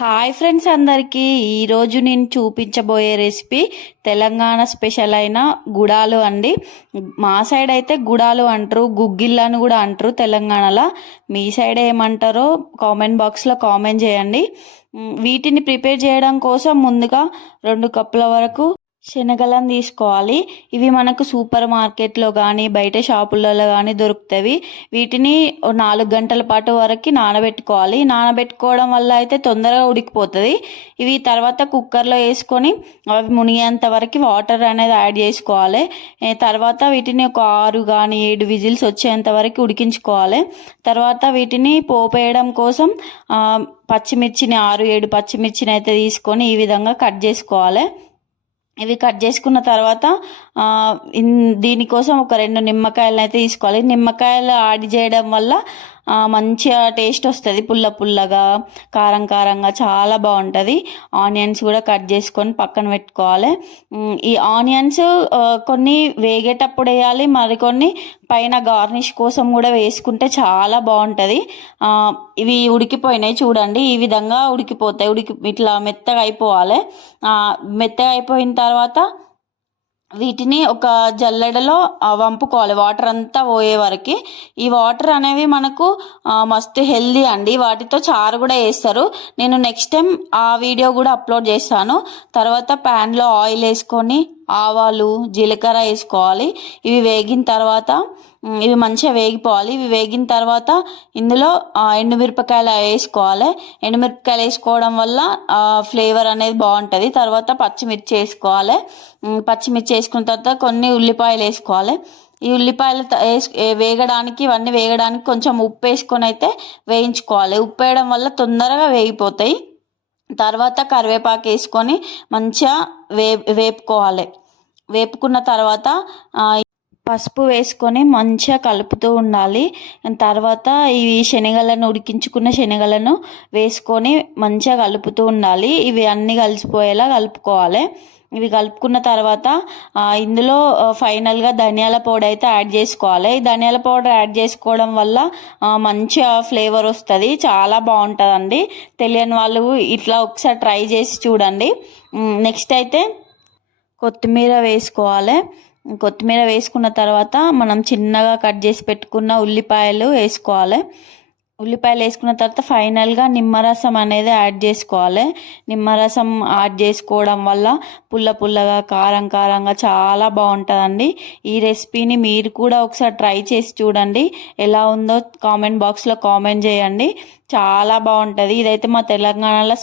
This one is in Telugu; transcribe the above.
హాయ్ ఫ్రెండ్స్ అందరికీ ఈరోజు నేను చూపించబోయే రెసిపీ తెలంగాణ స్పెషల్ అయిన గుడాలు అండి. మా సైడ్ అయితే గుడాలు అంటారు, గుగ్గిళ్ళు అని కూడా అంటారు తెలంగాణలో. మీ సైడ్ ఏమంటారో కామెంట్ బాక్స్లో కామెంట్ చేయండి. వీటిని ప్రిపేర్ చేయడం కోసం ముందుగా 2 కప్పుల వరకు శనగలను తీసుకోవాలి. ఇవి మనకు సూపర్ మార్కెట్లో కానీ బయట షాపులలో కానీ దొరుకుతాయి. వీటిని 4 గంటల పాటు వరకు నానబెట్టుకోవాలి. నానబెట్టుకోవడం వల్ల అయితే తొందరగా ఉడికిపోతుంది. ఇవి తర్వాత కుక్కర్లో వేసుకొని అవి మునిగేంత వరకు వాటర్ అనేది యాడ్ చేసుకోవాలి. తర్వాత వీటిని ఒక 6 కానీ 7 విజిల్స్ వచ్చేంత వరకు ఉడికించుకోవాలి. తర్వాత వీటిని పోపేయడం కోసం పచ్చిమిర్చిని 6-7 పచ్చిమిర్చిని అయితే తీసుకొని ఈ విధంగా కట్ చేసుకోవాలి. ఇవి కట్ చేసుకున్న తర్వాత దీనికోసం ఒక 2 నిమ్మకాయలను అయితే తీసుకోవాలి. నిమ్మకాయలు యాడ్ చేయడం వల్ల మంచిగా టేస్ట్ వస్తుంది. పుల్ల పుల్లగా కారం కారంగా చాలా బాగుంటుంది. ఆనియన్స్ కూడా కట్ చేసుకొని పక్కన పెట్టుకోవాలి. ఈ ఆనియన్స్ కొన్ని వేగేటప్పుడు వేయాలి, మరికొన్ని పైన గార్నిష్ కోసం కూడా వేసుకుంటే చాలా బాగుంటుంది. ఇవి ఉడికిపోయినాయి చూడండి, ఈ విధంగా ఉడికిపోతాయి. ఇట్లా మెత్తగా అయిపోవాలి. మెత్తగా అయిపోయిన తర్వాత వీటిని ఒక జల్లెడలో వంపుకోవాలి, వాటర్ అంతా పోయే వరకు. ఈ వాటర్ అనేవి మనకు మస్తు హెల్దీ అండి. వాటితో చారు కూడా వేస్తారు. నేను నెక్స్ట్ టైం ఆ వీడియో కూడా అప్లోడ్ చేస్తాను. తర్వాత ప్యాన్లో ఆయిల్ వేసుకొని ఆవాలు జీలకర్ర వేసుకోవాలి. ఇవి వేగిన తర్వాత ఇవి మంచిగా వేగిపోవాలి. ఇవి వేగిన తర్వాత ఇందులో ఎండుమిరపకాయలు వేసుకోవాలి. ఎండుమిరపకాయలు వేసుకోవడం వల్ల ఫ్లేవర్ అనేది బాగుంటుంది. తర్వాత పచ్చిమిర్చి వేసుకోవాలి. పచ్చిమిర్చి వేసుకున్న తర్వాత కొన్ని ఉల్లిపాయలు వేసుకోవాలి. ఈ ఉల్లిపాయలు వేగడానికి ఇవన్నీ వేగడానికి కొంచెం ఉప్పు వేసుకొని అయితే వేయించుకోవాలి. ఉప్పు వేయడం వల్ల తొందరగా వేగిపోతాయి. తర్వాత కరివేపాకు వేసుకొని మంచిగా వేపుకోవాలి. వేపుకున్న తర్వాత పసుపు వేసుకొని మంచిగా కలుపుతూ ఉండాలి. తర్వాత ఇవి శనగలను ఉడికించుకున్న శనగలను వేసుకొని మంచిగా కలుపుతూ ఉండాలి. ఇవి అన్నీ కలిసిపోయేలా కలుపుకోవాలి. ఇవి కలుపుకున్న తర్వాత ఇందులో ఫైనల్గా ధనియాల పౌడర్ అయితే యాడ్ చేసుకోవాలి. ఈ ధనియాల పౌడర్ యాడ్ చేసుకోవడం వల్ల మంచిగా ఫ్లేవర్ వస్తుంది, చాలా బాగుంటుందండి. తెలియని వాళ్ళు ఇట్లా ఒకసారి ట్రై చేసి చూడండి. నెక్స్ట్ అయితే కొత్తిమీర వేసుకోవాలి. కొత్తిమీర వేసుకున్న తర్వాత మనం చిన్నగా కట్ చేసి పెట్టుకున్న ఉల్లిపాయలు వేసుకోవాలి. ఉల్లిపాయలు వేసుకున్న తర్వాత ఫైనల్గా నిమ్మరసం అనేది యాడ్ చేసుకోవాలి. నిమ్మరసం యాడ్ చేసుకోవడం వల్ల పుల్ల పుల్లగా కారం కారంగా చాలా బాగుంటుందండి. ఈ రెసిపీని మీరు కూడా ఒకసారి ట్రై చేసి చూడండి. ఎలా ఉందో కామెంట్ బాక్స్లో కామెంట్ చేయండి. చాలా బాగుంటుంది. ఇదైతే మా తెలంగాణలో